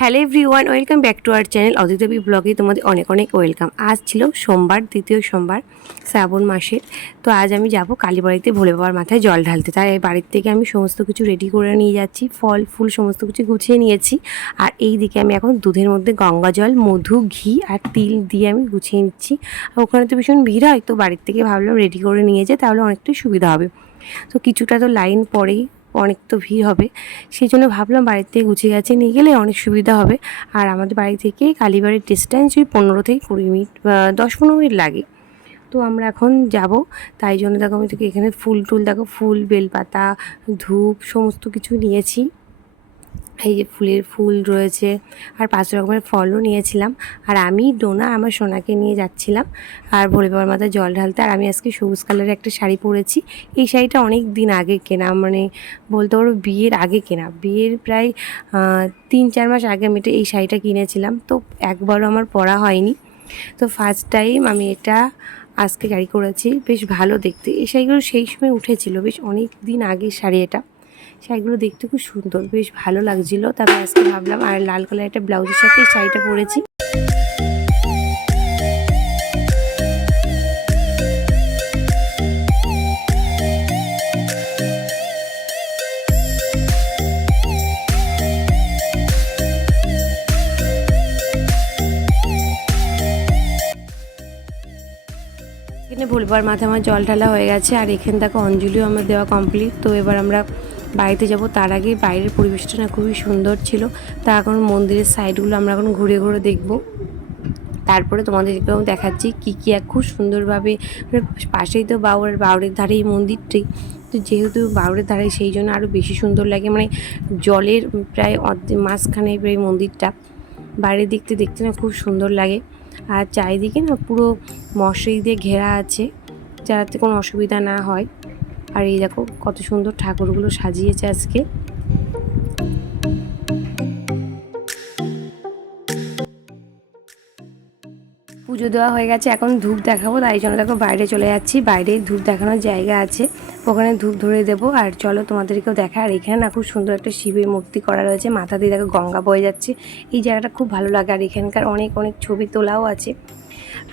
Hello everyone, welcome back to our channel অদিতবী ব্লগে তোমাদের অনেক অনেক ওয়েলকাম। আজ ছিল সোমবার, দ্বিতীয় সোমবার শ্রাবণ মাসের। তো আজ আমি যাব কালীবাড়িতে ভোলে বাবার মাথায় জল ঢালতে। তাই বাড়ির থেকে আমি সমস্ত কিছু রেডি করে নিয়ে যাচ্ছি, ফল ফুল সমস্ত কিছু গুছিয়ে নিয়েছি। আর এই দিকে আমি এখন দুধের মধ্যে গঙ্গা জল, মধু, ঘি আর তিল দিয়ে আমি গুছিয়ে নিচ্ছি। আর ওখানে তো ভীষণ ভিড় হয়, তো বাড়ির থেকে ভাবলাম রেডি করে নিয়ে যাই, তাহলে অনেকটাই সুবিধা হবে। তো কিছুটা তো লাইন পরেই, অনেক তো ভিড় হবে, সেই জন্য ভাবলাম বাড়ির থেকে গুছিয়ে গেছে নিয়ে গেলে অনেক সুবিধা হবে। আর আমাদের বাড়ি থেকে কালীবাড়ির ডিস্ট্যান্স ওই 15 থেকে 20 মিনিট, 10-15 মিনিট লাগে। তো আমরা এখন যাব, তাই জন্য দেখো আমি থেকে এখানে ফুল টুল দেখো, ফুল, বেলপাতা, ধূপ সমস্ত কিছু নিয়েছি। এই যে ফুলের ফুল রয়েছে, আর 5 রকমের ফলও নিয়েছিলাম। আর আমি, ডোনা, আমার সোনাকে নিয়ে যাচ্ছিলাম আর ভোলে বাবার মাথায় জল ঢালতে। আর আমি আজকে সবুজ কালারের একটা শাড়ি পরেছি। এই শাড়িটা অনেক দিন আগে কেনা, মানে বলতে পারো বিয়ের আগে কেনা। বিয়ের প্রায় 3-4 মাস আগে আমি এই শাড়িটা কিনেছিলাম, তো একবারও আমার পরা হয়নি। তো ফার্স্ট টাইম আমি এটা আজকে ক্যারি করেছি। বেশ ভালো দেখতে, এই শাড়িগুলো সেই সময় উঠেছিল, বেশ অনেক দিন আগের শাড়ি এটা। শাড়িগুলো দেখতে খুব সুন্দর, বেশ ভালো লাগছিলো। তারপর আজকে ভাবলাম, আর লাল কালার একটা ব্লাউজের সাথে এই শাড়িটা পরেছি। এখানে ভোলে বাবার মাথায় আমার জল ঢালা হয়ে গেছে, আর এখানে দেখো অঞ্জলিও আমার দেওয়া কমপ্লিট। তো এবার আমরা বাড়িতে যাব। তার আগে বাইরের পরিবেশটা না খুবই সুন্দর ছিল। তা এখন মন্দিরের সাইডগুলো আমরা এখন ঘুরে ঘুরে দেখব। তারপরে তোমাদেরকেও দেখাচ্ছি কী কী এক খুব সুন্দরভাবে, পাশেই তো বাউরের ধারে এই মন্দিরটি। তো যেহেতু বাউরের ধারে, সেই জন্য আরও বেশি সুন্দর লাগে, মানে জলের প্রায় মাঝখানে এই মন্দিরটা। বাইরের দিকতে দেখতে না খুব সুন্দর লাগে। আর চারিদিকে না পুরো মশারি দিয়ে ঘেরা আছে, যাতে কোনো অসুবিধা না হয়। আর এই দেখো কত সুন্দর ঠাকুরগুলো সাজিয়েছে আজকে। পুজো দেওয়া হয়ে গেছে, এখন ধূপ দেখাবো, তাই জন্য দেখো বাইরে চলে যাচ্ছি। বাইরে ধূপ দেখানোর জায়গা আছে, ওখানে ধূপ ধরে দেবো। আর চলো তোমাদেরকেও দেখা। আর এখানে না খুব সুন্দর একটা শিবের মূর্তি করা রয়েছে, মাথা দিয়ে দেখো গঙ্গা বয়ে যাচ্ছে। এই জায়গাটা খুব ভালো লাগে, আর এখানকার অনেক অনেক ছবি তোলাও আছে।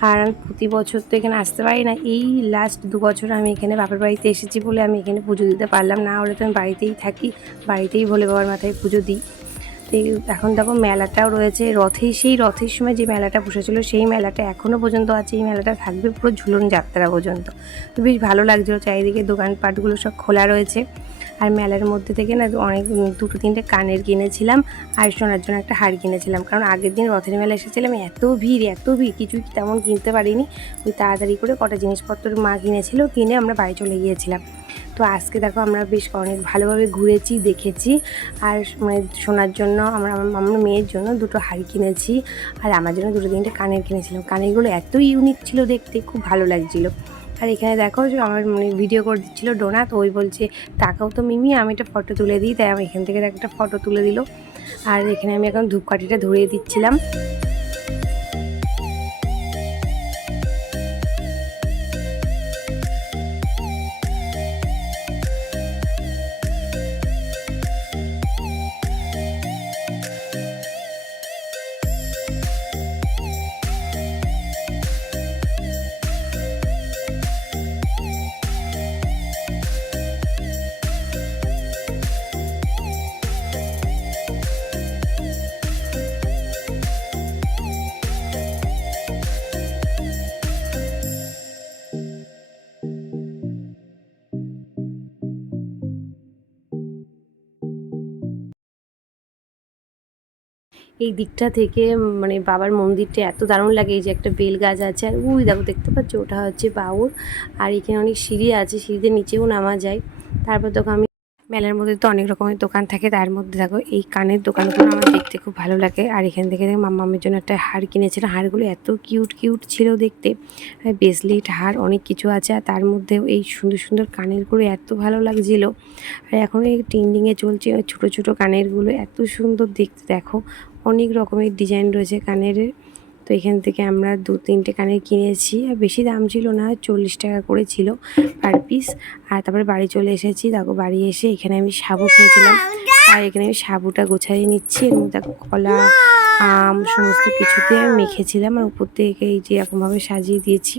আর আমি প্রতি বছর তো এখানে আসতে পারি না, এই লাস্ট 2 বছর আমি এখানে বাপের বাড়িতে এসেছি বলে আমি এখানে পুজো দিতে পারলাম না, হলে তো আমি বাড়িতেই থাকি, বাড়িতেই ভোলে বাবার মাথায় পুজো দিই। তো এখন দেখো মেলাটাও রয়েছে, সেই রথের সময় যে মেলাটা বসেছিল সেই মেলাটা এখনও পর্যন্ত আছে। এই মেলাটা থাকবে পুরো ঝুলন যাত্রা পর্যন্ত। তো বেশ ভালো লাগছিলো, চারিদিকে দোকানপাটগুলো সব খোলা রয়েছে। আর মেলার মধ্যে থেকে না অনেক 2-3টে কানের কিনেছিলাম, আর সোনার জন্য একটা হার কিনেছিলাম। কারণ আগের দিন রথের মেলা এসেছিলাম, এত ভিড় কিছুই তেমন কিনতে পারিনি। ওই তাড়াতাড়ি করে কটা জিনিসপত্র মা কিনেছিল, কিনে আমরা বাড়ি চলে গিয়েছিলাম। তো আজকে দেখো আমরা বেশ অনেক ভালোভাবে ঘুরেছি, দেখেছি। আর মানে শোনার জন্য আমার মেয়ের জন্য 2টো হাড়ি কিনেছি, আর আমার জন্য 2-3টে কানের কিনেছিলাম। কানেরগুলো এত ইউনিক ছিল দেখতে, খুব ভালো লাগছিলো। আর এখানে দেখো যে আমার মানে ভিডিও করে দিচ্ছিলো ডোনা, তো ওই বলছে তাকাও তো মিমি, আমি একটা ফটো তুলে দিই, তাই আমি এখান থেকে একটা ফটো তুলে দিল। আর এখানে আমি এখন ধূপকাঠিটা ধরিয়ে দিচ্ছিলাম। এই দিকটা থেকে মানে বাবার মন্দিরটা এত দারুণ লাগে। এই যে একটা বেল গাছ আছে, আর ওই দেখো দেখতে পাচ্ছ, ওটা হচ্ছে বাউর। আর এখানে অনেক সিঁড়ি আছে, সিঁড়িতে নিচেও নামা যায়। তারপর দেখো আমি মেলার মধ্যে তো অনেক রকমের দোকান থাকে, তার মধ্যে দেখো এই কানের দোকানগুলো আমার দেখতে খুব ভালো লাগে। আর এখান থেকে দেখো মাম্মামের জন্য একটা হার কিনেছিলাম, হারগুলো এত কিউট কিউট ছিল দেখতে। ব্রেসলেট, হার অনেক কিছু আছে, আর তার মধ্যেও এই সুন্দর সুন্দর কানেরগুলো এত ভালো লাগছিলো। আর এখন এই ট্রেন্ডিংয়ে চলছে ছোটো ছোটো কানেরগুলো, এত সুন্দর দেখতে। দেখো অনেক রকমের ডিজাইন রয়েছে কানের। তো এখান থেকে আমরা 2-3টে কানের কিনেছি, আর বেশি দাম ছিল না, 40 টাকা করে ছিল পার পিস। আর তারপরে বাড়ি চলে এসেছি। দেখো বাড়ি এসে এখানে আমি সাবু খেয়েছিলাম, আর এখানে আমি সাবুটা গোছাই নিচ্ছি। এর মধ্যে কলা, আম সমস্ত কিছুতে আমি মেখেছিলাম আর উপর থেকে এই যে এরকমভাবে সাজিয়ে দিয়েছি।